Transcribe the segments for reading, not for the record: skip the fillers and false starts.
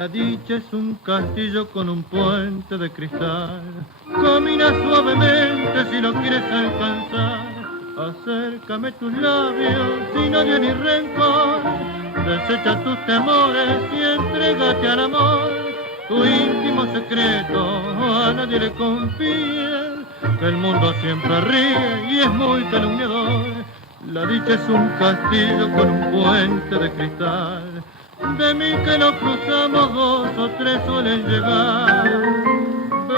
La dicha es un castillo con un puente de cristal. Camina suavemente si lo quieres alcanzar. Acércame tus labios sin odio ni rencor. Desecha tus temores y entrégate al amor. Tu íntimo secreto a nadie le confíes, que el mundo siempre ríe y es muy calumniador. La dicha es un castillo con un puente de cristal. De mí que lo cruzamos dos o tres suelen llegar. Ven,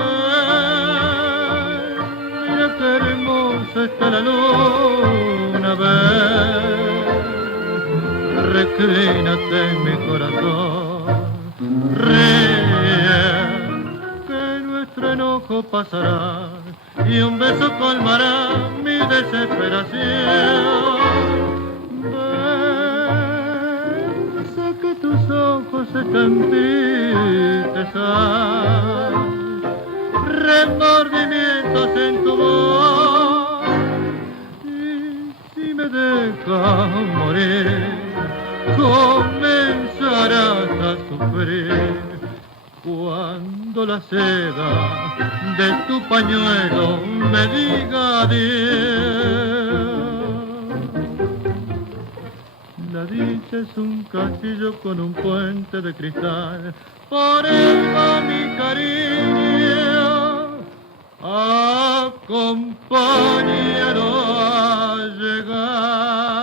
mira qué hermosa está la luna, ven, reclínate en mi corazón, ríe, que nuestro enojo pasará y un beso colmará mi desesperación. Que tus ojos están tristes, remordimientos en tu voz, y si me dejas morir, comenzarás a sufrir cuando la seda de tu pañuelo me diga adiós. La dicha es un castillo con un puente de cristal, por él va mi cariño, acompáñalo a llegar.